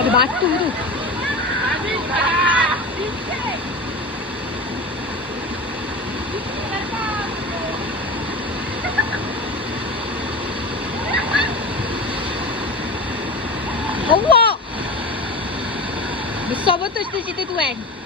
Ada batu tu. Allah! Besar betul cerita-cerita tu kan?